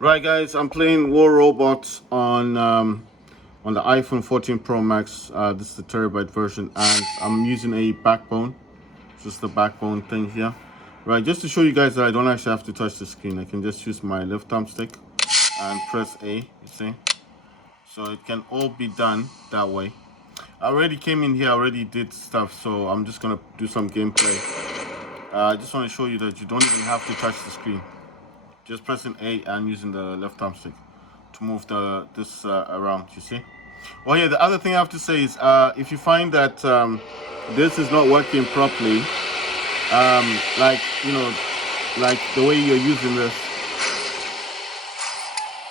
Right, guys, I'm playing War Robots on the iPhone 14 Pro Max. This is the terabyte version, and I'm using a backbone, just the backbone thing here. Right, just to show you guys that I don't actually have to touch the screen. I can just use my left thumbstick and press A. You see, so it can all be done that way. I already came in here, already did stuff, so I'm just gonna do some gameplay. I just want to show you that you don't even have to touch the screen. Just pressing A and using the left thumbstick to move this around, you see. Well, yeah, the other thing I have to say is if you find that this is not working properly, like, like the way you're using this,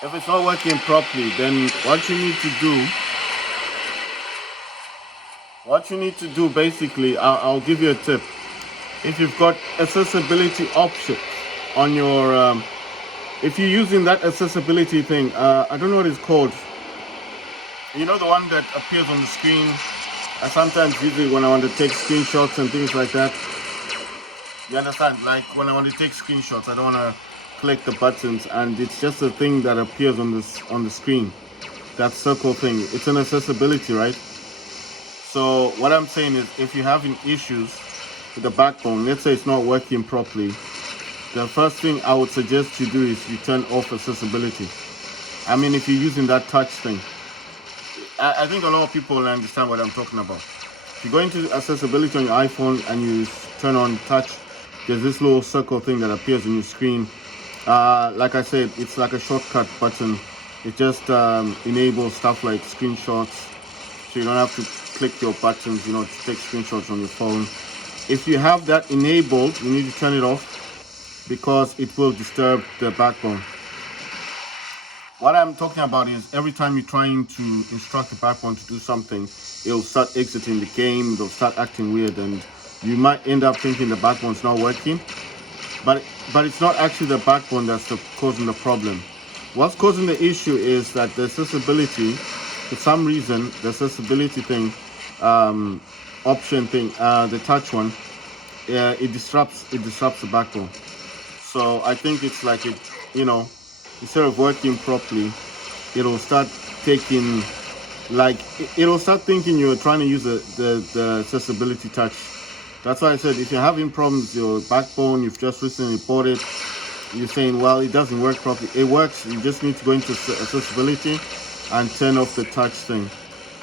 if it's not working properly, then what you need to do basically, I'll give you a tip. If you've got accessibility options on your if you're using that accessibility thing, I don't know what it's called. You know, the one that appears on the screen. I sometimes use it when I want to take screenshots and things like that. You understand? Like when I want to take screenshots, I don't want to click the buttons, and it's just a thing that appears on the screen. That circle thing. It's an accessibility, right? So what I'm saying is, if you're having issues with the backbone, let's say it's not working properly, the first thing I would suggest you do is you turn off accessibility. I mean, if you're using that touch thing, I think a lot of people will understand what I'm talking about. If you go into accessibility on your iPhone and you turn on touch, there's this little circle thing that appears on your screen. Like I said, it's like a shortcut button. It just enables stuff like screenshots, so you don't have to click your buttons, to take screenshots on your phone. If you have that enabled, you need to turn it off because it will disturb the backbone. What I'm talking about is every time you're trying to instruct the backbone to do something, it'll start exiting the game, it'll start acting weird, and you might end up thinking the backbone's not working. But it's not actually the backbone that's causing the problem. What's causing the issue is that the accessibility, for some reason, the accessibility thing, option thing, the touch one, it disrupts the backbone. So I think it's like instead of working properly, it'll start taking, like, it'll start thinking you're trying to use the accessibility touch. That's why I said, if you're having problems with your backbone, you've just recently bought it, you're saying, well, it doesn't work properly. It works. You just need to go into accessibility and turn off the touch thing.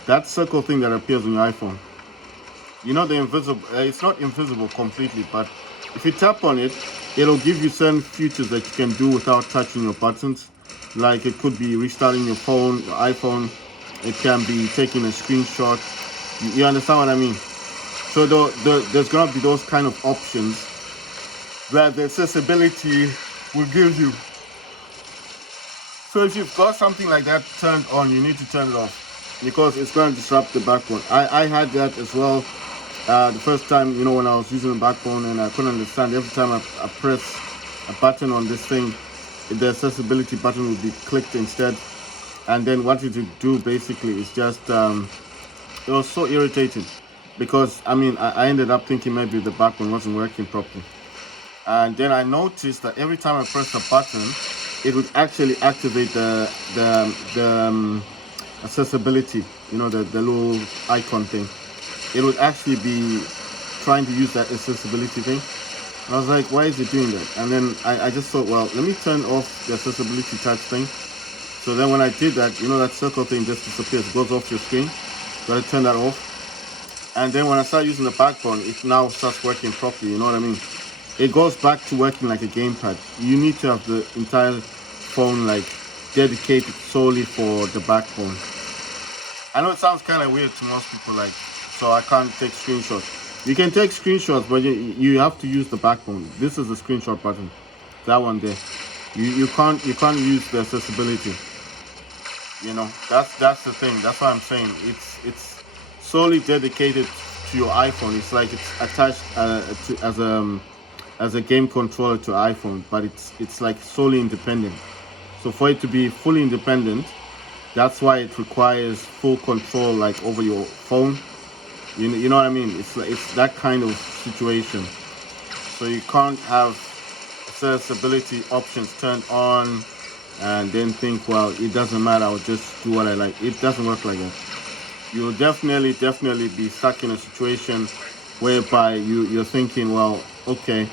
That circle thing that appears on your iPhone. The invisible, it's not invisible completely, but if you tap on it, it'll give you certain features that you can do without touching your buttons. Like, it could be restarting your phone, your iPhone. It can be taking a screenshot. You understand what I mean? So there's gonna be those kind of options that the accessibility will give you. So if you've got something like that turned on, you need to turn it off because it's going to disrupt the backbone. I had that as well. The first time, when I was using the backbone and I couldn't understand, every time I press a button on this thing, the accessibility button would be clicked instead. And then what it would do basically is just, it was so irritating because, I ended up thinking maybe the backbone wasn't working properly. And then I noticed that every time I pressed a button, it would actually activate the accessibility, the little icon thing. It would actually be trying to use that accessibility thing. And I was like, why is it doing that? And then I just thought, well, let me turn off the accessibility touch thing. So then when I did that, that circle thing just disappears, goes off your screen. So I turn that off. And then when I start using the backbone, it now starts working properly, you know what I mean? It goes back to working like a gamepad. You need to have the entire phone like dedicated solely for the backbone. I know it sounds kind of weird to most people, like, so I can't take screenshots. You can take screenshots, but you have to use the backbone. This is the screenshot button, that one there. You can't use the accessibility. That's the thing. That's what I'm saying. It's solely dedicated to your iPhone. It's like it's attached as a game controller to iPhone, but it's like solely independent. So for it to be fully independent, that's why it requires full control, like over your phone. You know what I mean? It's that kind of situation. So you can't have accessibility options turned on and then think, well, it doesn't matter, I'll just do what I like. It doesn't work like that. You'll definitely be stuck in a situation whereby you're thinking, well, okay,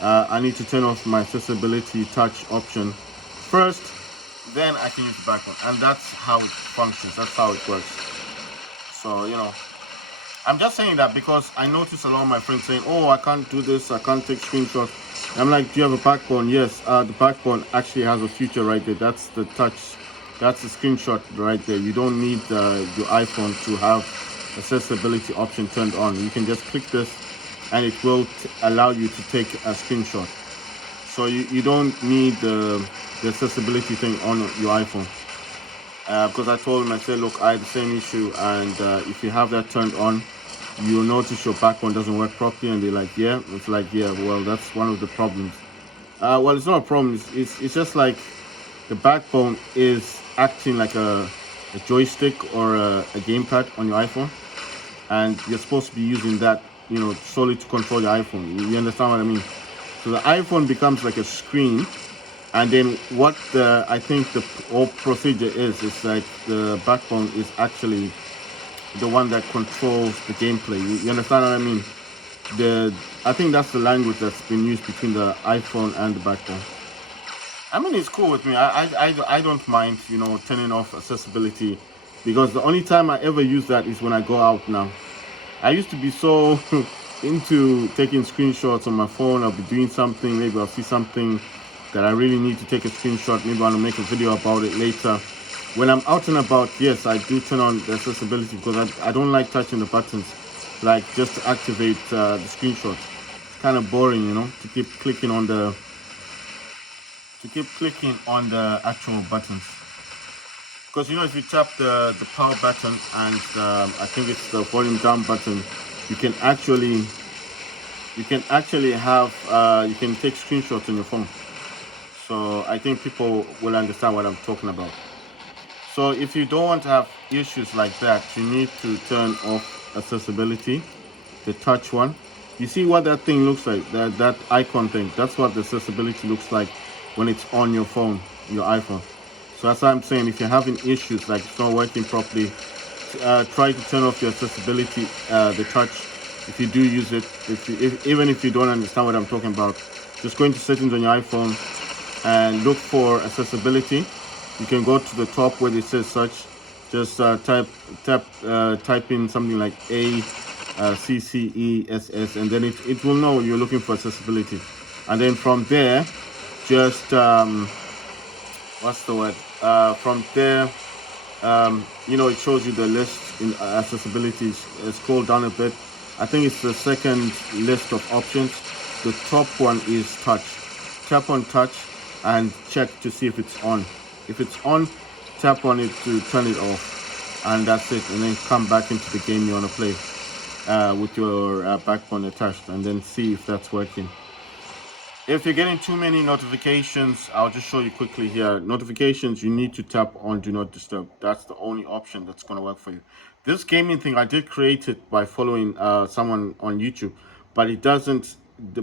I need to turn off my accessibility touch option first, then I can use the back one. And that's how it functions, that's how it works. So, I'm just saying that because I notice a lot of my friends saying, oh, I can't do this, I can't take screenshots. I'm like, do you have a backbone? Yes, the backbone actually has a feature right there. That's the touch, that's the screenshot right there. You don't need your iPhone to have accessibility option turned on. You can just click this and it will allow you to take a screenshot. So you don't need the accessibility thing on your iPhone. Because I told him, I said, look, I have the same issue, and if you have that turned on, you'll notice your backbone doesn't work properly. And they're like, yeah. It's like, yeah, well, that's one of the problems. Well, it's not a problem. It's just like the backbone is acting like a joystick or a gamepad on your iPhone, and you're supposed to be using that, solely to control your iPhone. You understand what I mean? So the iPhone becomes like a screen, and then what I think the whole procedure is like the backbone is actually the one that controls the gameplay. You understand what I mean? I think that's the language that's been used between the iPhone and the backbone. I mean, it's cool with me. I don't mind, turning off accessibility, because the only time I ever use that is when I go out now. I used to be so into taking screenshots on my phone. I'll be doing something, maybe I'll see something that I really need to take a screenshot. Maybe I'll make a video about it later. When I'm out and about, yes, I do turn on the accessibility, because I don't like touching the buttons, like just to activate the screenshots. It's kind of boring, to keep clicking on the actual buttons. Because if you tap the power button and I think it's the volume down button, you can actually have you can take screenshots on your phone. So I think people will understand what I'm talking about. So if you don't want to have issues like that, you need to turn off accessibility, the touch one. You see what that thing looks like, that icon thing. That's what the accessibility looks like when it's on your phone, your iPhone. So that's why I'm saying, if you're having issues like it's not working properly, try to turn off your accessibility, the touch. If you do use it, even if you don't understand what I'm talking about, just go into settings on your iPhone and look for accessibility. You can go to the top where it says search. Just type in something like ACCESS, and then it will know you're looking for accessibility. And then from there, just what's the word? From there, it shows you the list in accessibility. Scroll down a bit. I think it's the second list of options. The top one is touch. Tap on touch and check to see if it's on. If it's on, tap on it to turn it off, and that's it. And then come back into the game you want to play with your backbone attached, and then see if that's working. If you're getting too many notifications, I'll just show you quickly here. Notifications, you need to tap on do not disturb. That's the only option that's going to work for you. This gaming thing, I did create it by following someone on YouTube, but it doesn't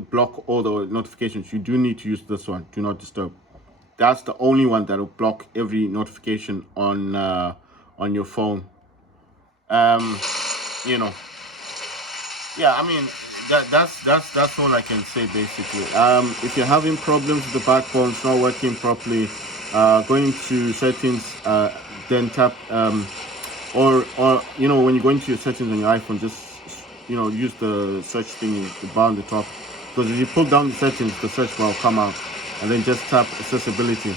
block all the notifications. You do need to use this one, do not disturb. That's the only one that will block every notification on your phone. Yeah, I mean, that's all I can say basically. If you're having problems with the backbone, it's not working properly, going to settings, then tap or when you go into your settings on your iPhone, just use the search thingy, the bar on the top, because if you pull down the settings, the search bar will come out, and then just tap accessibility.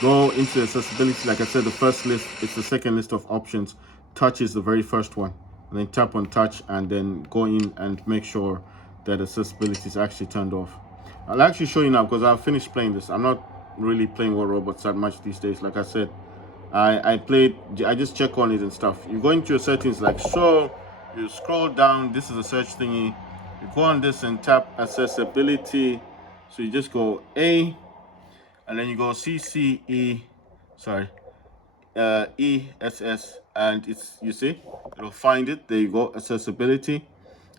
Go into accessibility. Like I said, the first list, it's the second list of options. Touch is the very first one, and then tap on touch, and then go in and make sure that accessibility is actually turned off. I'll actually show you now, because I've finished playing this. I'm not really playing War Robots that much these days. Like I said, I just check on it and stuff. You go into your settings like so, you scroll down, this is a search thingy, you go on this and tap accessibility. So you just go A, and then you go ESS, and you see, it'll find it. There you go, accessibility.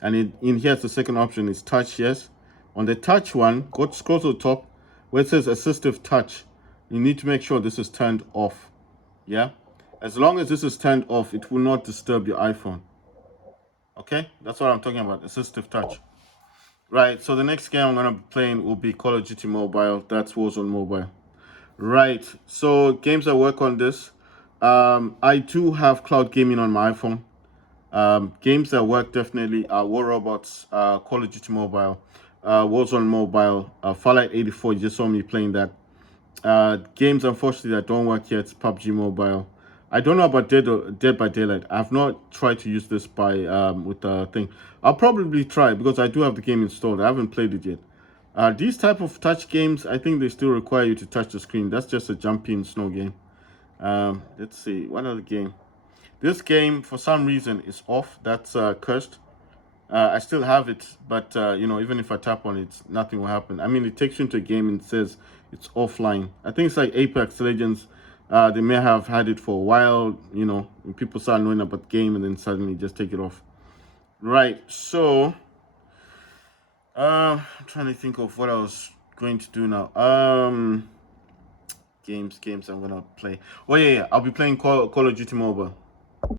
And in here's the second option is touch. Yes, on the touch one, scroll to the top where it says assistive touch. you need to make sure this is turned off. Yeah, as long as this is turned off, it will not disturb your iPhone. Okay, that's what I'm talking about, assistive touch. Right, so the next game I'm gonna be playing will be Call of Duty Mobile. That's Warzone Mobile. Right, so games I work on this. I do have cloud gaming on my iPhone. Games that work definitely are War Robots, Call of Duty Mobile, Warzone Mobile, Fallout 84. You just saw me playing that. Games, unfortunately, that don't work yet. PUBG Mobile. I don't know about Dead by Daylight. I've not tried to use this by with the thing. I'll probably try because I do have the game installed. I haven't played it yet. These type of touch games, I think they still require you to touch the screen. That's just a jumping snow game. Let's see. What other game? This game, for some reason, is off. That's cursed. I still have it, but even if I tap on it, nothing will happen. I mean, it takes you into a game and says it's offline. I think it's like Apex Legends. They may have had it for a while, when people start knowing about the game and then suddenly just take it off. Right. So, I'm trying to think of what I was going to do now. Games I'm gonna play. Oh yeah, I'll be playing Call of Duty Mobile.